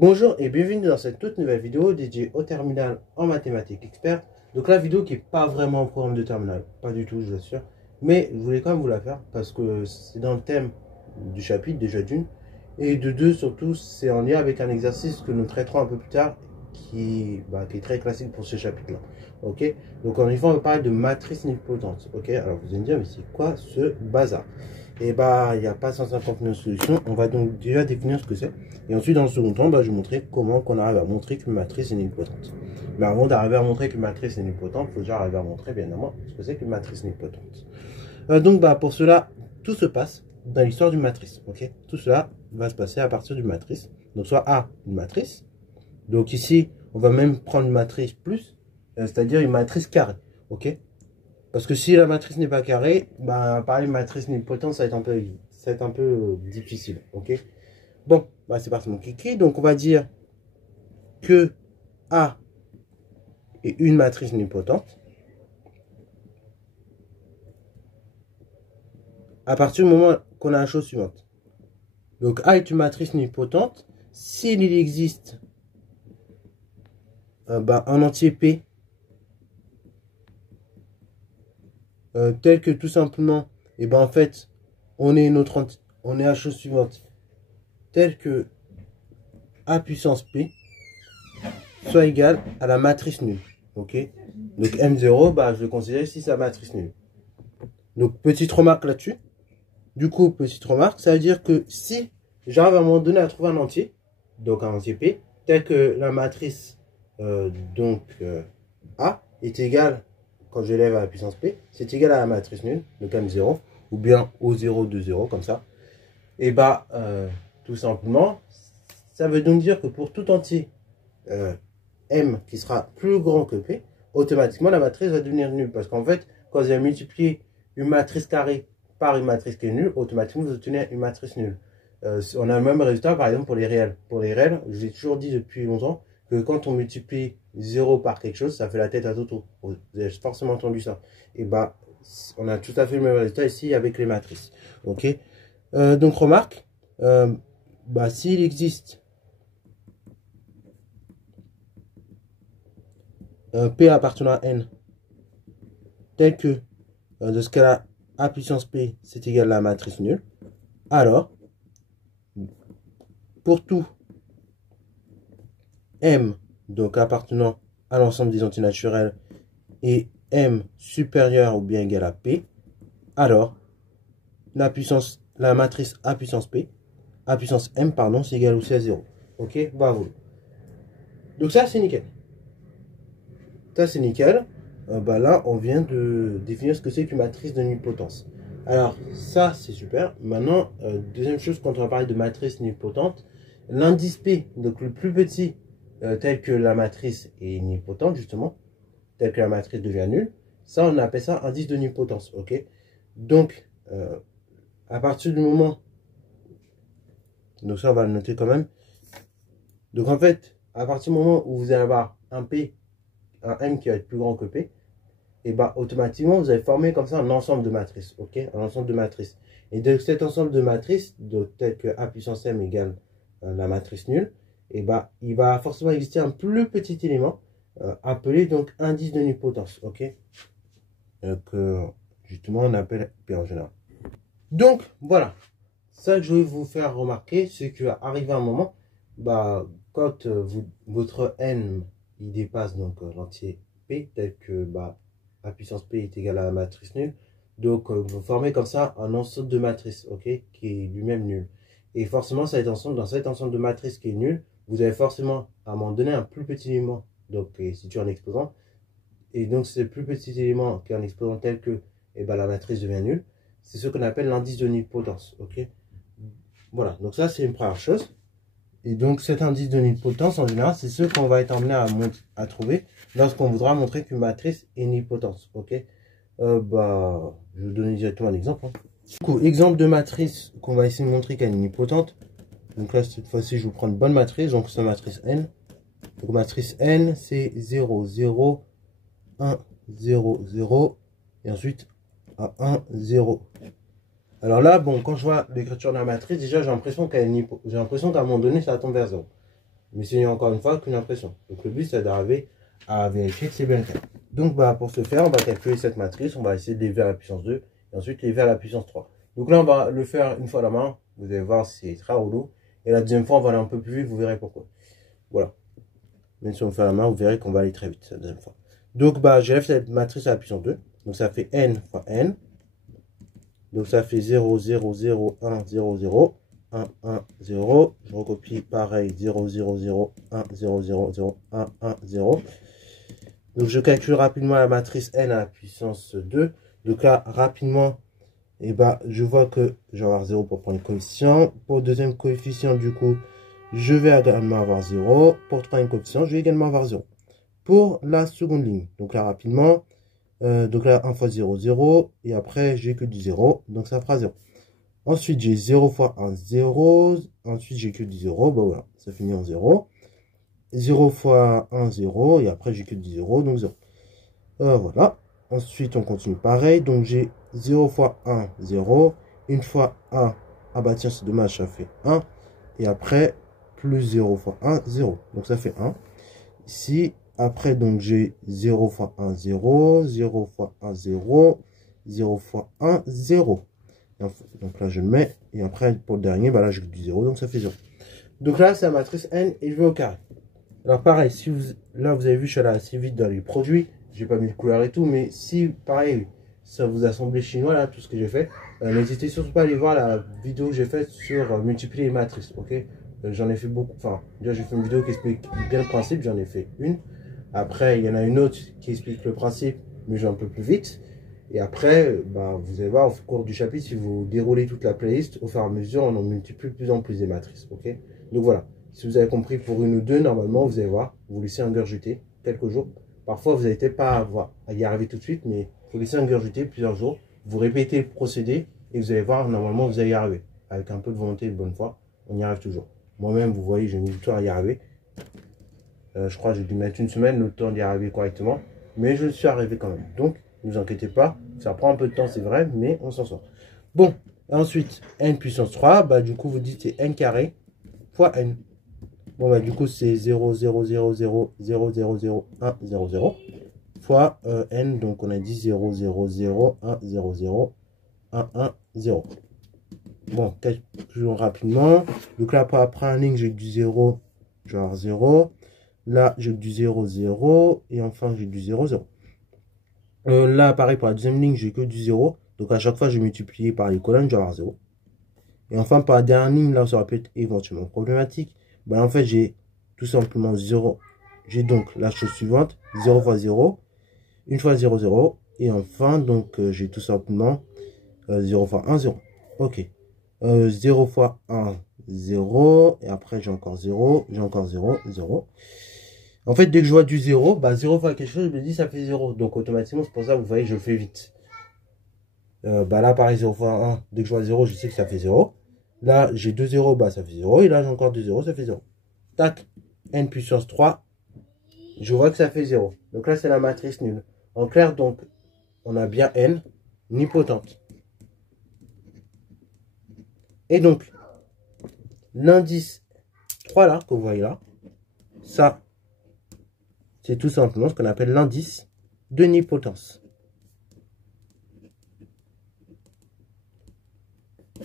Bonjour et bienvenue dans cette toute nouvelle vidéo dédiée au terminal en mathématiques expert. Donc la vidéo qui n'est pas vraiment un programme de terminal, pas du tout je vous assure. Mais je voulais quand même vous la faire parce que c'est dans le thème du chapitre déjà d'une. Et de deux surtout c'est en lien avec un exercice que nous traiterons un peu plus tard qui est très classique pour ce chapitre là. Ok, donc en effet on va parler de matrice nilpotente. Ok, alors vous allez me dire mais c'est quoi ce bazar? Et il n'y a pas 159 solutions. On va donc déjà définir ce que c'est. Et ensuite, dans le second temps, je vais vous montrer comment on arrive à montrer qu'une matrice est nilpotente. Mais avant d'arriver à montrer qu'une matrice est nilpotente, il faut déjà arriver à montrer, bien évidemment, ce que c'est qu'une matrice nilpotente. Pour cela, tout se passe dans l'histoire d'une matrice. Ok, tout cela va se passer à partir d'une matrice. Donc, soit A, une matrice. Donc ici, on va même prendre une matrice plus, c'est-à-dire une matrice carrée. Ok. Parce que si la matrice n'est pas carrée, parler de matrice nilpotente, ça va être un peu difficile. Ok. Bon, c'est parti mon kiki. Donc on va dire que A est une matrice nilpotente à partir du moment qu'on a la chose suivante. Donc A est une matrice nilpotente s'il existe un entier P tel que tout simplement, en fait, on est la chose suivante, telle que A puissance P soit égale à la matrice nulle. Ok. Donc M0, je le considère ici sa matrice nulle. Donc petite remarque là-dessus. Du coup, petite remarque, ça veut dire que si j'arrive à un moment donné à trouver un entier, donc un entier P, tel que la matrice A est égale, quand je l'élève à la puissance P, c'est égal à la matrice nulle, donc M0, ou bien O0 de 0, comme ça. Et tout simplement, ça veut donc dire que pour tout entier M qui sera plus grand que P, automatiquement la matrice va devenir nulle. Parce qu'en fait, quand vous allez multiplier une matrice carrée par une matrice qui est nulle, automatiquement vous obtenez une matrice nulle. On a le même résultat par exemple pour les réels. Pour les réels, je l'ai toujours dit depuis longtemps, que quand on multiplie 0 par quelque chose, ça fait la tête à Toto. Vous avez forcément entendu ça. Et on a tout à fait le même résultat ici avec les matrices. Ok. Donc remarque, s'il existe P appartenant à N tel que de ce cas-là A puissance P c'est égal à la matrice nulle, alors pour tout M donc appartenant à l'ensemble des entiers naturels et M supérieur ou bien égal à P, alors la matrice A puissance M pardon c'est égal aussi à 0. Ok, bravo. Donc ça c'est nickel. Ça c'est nickel. Là on vient de définir ce que c'est qu'une matrice de nilpotence. Alors ça c'est super. Maintenant deuxième chose, quand on va parler de matrice nilpotente, l'indice P, donc le plus petit tel que la matrice est nilpotente justement, tel que la matrice devient nulle, ça on appelle ça indice de nilpotence. Ok, donc à partir du moment, donc ça on va le noter quand même, donc en fait à partir du moment où vous allez avoir un P, un M qui va être plus grand que P, et automatiquement vous allez former comme ça un ensemble de matrices. Ok, un ensemble de matrices. Et de cet ensemble de matrices, tel que A puissance M égale la matrice nulle, il va forcément exister un plus petit élément appelé donc indice de nilpotence. Ok, que justement on appelle P en général. Donc voilà, ça que je vais vous faire remarquer, c'est qu'arrivé à un moment, quand votre N il dépasse donc l'entier P, tel que A puissance P est égal à la matrice nulle, donc vous formez comme ça un ensemble de matrices, ok, qui est lui-même nul. Et forcément, dans cet ensemble de matrices qui est nul, vous avez forcément à un moment donné un plus petit élément, donc qui est situé en exposant. Et donc ce plus petit élément qui est en exposant tel que la matrice devient nulle, c'est ce qu'on appelle l'indice de nilpotence, ok. Voilà, donc ça c'est une première chose. Et donc cet indice de nilpotence, en général, c'est ce qu'on va être amené à trouver lorsqu'on voudra montrer qu'une matrice est nilpotence. Ok, je vais vous donner directement un exemple. Du coup, exemple de matrice qu'on va essayer de montrer qu'elle est nilpotente. Donc là, cette fois-ci, je vous prends une bonne matrice. Donc c'est la matrice N. Donc matrice N, c'est 0, 0, 1, 0, 0. Et ensuite, 1, 0. Alors là, quand je vois l'écriture de la matrice, déjà j'ai l'impression qu'à un moment donné, ça tombe vers 0. Mais c'est encore une fois qu'une impression. Donc le but, c'est d'arriver à vérifier que c'est bien le cas. Donc pour ce faire, on va calculer cette matrice. On va essayer de l'élever à la puissance 2 et ensuite l'élever à la puissance 3. Donc là, on va le faire une fois à la main. Vous allez voir, c'est très relou. Et la deuxième fois, on va aller un peu plus vite. Vous verrez pourquoi. Voilà. Même si on fait à la main, vous verrez qu'on va aller très vite la deuxième fois. Donc j'élève cette matrice à la puissance 2. Donc ça fait n fois n. Donc ça fait 0, 0, 0, 1, 0, 0, 1, 1, 0. Je recopie pareil, 0, 0, 0, 1, 0, 0, 0, 1, 1, 0. Donc je calcule rapidement la matrice n à la puissance 2. Donc là, rapidement, je vois que je vais avoir 0 pour le premier coefficient. Pour le deuxième coefficient, du coup, je vais également avoir 0. Pour le troisième coefficient, je vais également avoir 0. Pour la seconde ligne, donc là, rapidement, donc là, 1 fois 0, 0. Et après, j'ai que du 0. Donc ça fera 0. Ensuite, j'ai 0 fois 1, 0. Ensuite, j'ai que du 0. Voilà, ça finit en 0. 0 fois 1, 0. Et après, j'ai que du 0. Donc 0. Voilà. Ensuite, on continue pareil. Donc, j'ai 0 fois 1, 0. Une fois 1. Ah bah tiens, c'est dommage, ça fait 1. Et après, plus 0 fois 1, 0. Donc, ça fait 1. Ici, après, donc, j'ai 0 fois 1, 0. 0 fois 1, 0. 0 fois 1, 0. Donc là, je le mets. Et après, pour le dernier, là, j'ai du 0. Donc, ça fait 0. Donc là, c'est la matrice n et je vais au carré. Alors, pareil, si là, vous avez vu, je suis allé assez vite dans les produits. J'ai pas mis de couleur et tout. Mais si, pareil, ça vous a semblé chinois, là, tout ce que j'ai fait, n'hésitez surtout pas à aller voir la vidéo que j'ai faite sur multiplier les matrices. Ok, j'en ai fait beaucoup. Enfin, déjà, j'ai fait une vidéo qui explique bien le principe. J'en ai fait une. Après, il y en a une autre qui explique le principe, mais je vais un peu plus vite. Et après, vous allez voir au cours du chapitre, si vous déroulez toute la playlist, au fur et à mesure, on en multiplie de plus en plus des matrices. Ok, donc voilà. Si vous avez compris pour une ou deux, normalement, vous allez voir, vous laissez ingurgiter quelques jours. Parfois, vous n'allez peut-être pas à y arriver tout de suite, mais vous laissez ingurgiter plusieurs jours. Vous répétez le procédé et vous allez voir, normalement, vous allez y arriver. Avec un peu de volonté et de bonne foi, on y arrive toujours. Moi-même, vous voyez, j'ai mis du temps à y arriver. Je crois que j'ai dû mettre une semaine le temps d'y arriver correctement. Mais je suis arrivé quand même. Donc, ne vous inquiétez pas. Ça prend un peu de temps, c'est vrai, mais on s'en sort. Bon, ensuite, n puissance 3. Du coup, vous dites c'est n carré fois n. Bon, du coup, c'est 0, 0, 0, 0, 0, 0, 0, 1, 0, 0. Fois n. Donc, on a dit 0, 0, 0, 1, 0, 0, 1, 1, 0. Bon, calculons rapidement. Donc là, après un ligne, j'ai du 0, genre 0. Là, j'ai du 0, 0. Et enfin, j'ai du 0, 0. Là, pareil, pour la deuxième ligne, j'ai que du 0. Donc, à chaque fois, je vais multiplier par les colonnes, je vais avoir 0. Et enfin, par la dernière ligne, là, ça aurait pu être éventuellement problématique. En fait, j'ai tout simplement 0. J'ai donc la chose suivante. 0 fois 0. 1 fois 0, 0. Et enfin, donc, j'ai tout simplement 0 fois 1, 0. Ok. 0 fois 1, 0. Et après, j'ai encore 0. J'ai encore 0, 0. En fait, dès que je vois du 0, 0 fois quelque chose, je me dis ça fait 0. Donc, automatiquement, c'est pour ça que vous voyez, je fais vite. Là, pareil, 0 fois 1, dès que je vois 0, je sais que ça fait 0. Là, j'ai 2 0, ça fait 0. Et là, j'ai encore 2 0, ça fait 0. Tac, n puissance 3, je vois que ça fait 0. Donc là, c'est la matrice nulle. En clair, donc, on a bien n, nipotente. Et donc, l'indice 3 là, que vous voyez là, ça, c'est tout simplement ce qu'on appelle l'indice de nipotence.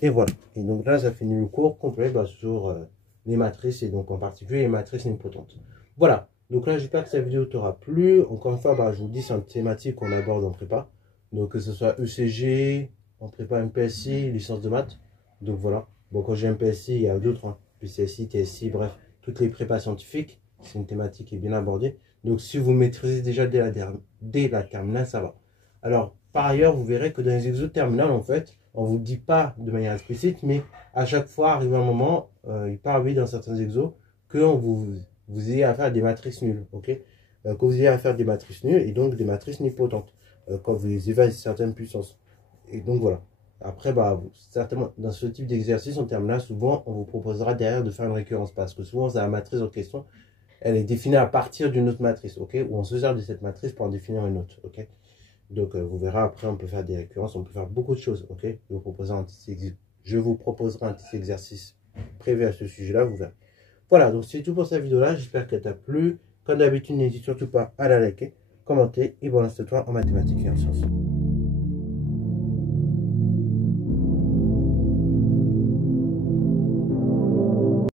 Et voilà. Et donc là, ça finit le cours complet sur les matrices et donc en particulier les matrices nipotentes. Voilà. Donc là, j'espère que cette vidéo t'aura plu. Encore une fois, je vous dis, c'est une thématique qu'on aborde en prépa. Donc que ce soit ECG, en prépa MPSI, licence de maths. Donc voilà. Bon, quand j'ai MPSI, il y a d'autres. PCSI, TSI, bref, toutes les prépas scientifiques. C'est une thématique qui est bien abordée. Donc si vous maîtrisez déjà dès la terminale, ça va. Alors, par ailleurs, vous verrez que dans les exos terminales, en fait, on ne vous dit pas de manière explicite, mais à chaque fois, arrive un moment, il peut arriver dans certains exos que vous ayez à faire des matrices nulles, ok, que vous ayez à faire des matrices nulles et donc des matrices nipotentes, quand vous évaluez certaines puissances. Et donc voilà. Après, certainement, dans ce type d'exercice en terminale, souvent, on vous proposera derrière de faire une récurrence parce que souvent, la matrice en question, elle est définie à partir d'une autre matrice, ok, ou on se sert de cette matrice pour en définir une autre, ok. Donc, vous verrez, après, on peut faire des récurrences, on peut faire beaucoup de choses, ok. Je vous proposerai un petit exercice prévu à ce sujet-là, vous verrez. Voilà, donc c'est tout pour cette vidéo-là. J'espère qu'elle t'a plu. Comme d'habitude, n'hésite surtout pas à la liker, commenter et bon, c'est toi en mathématiques et en sciences.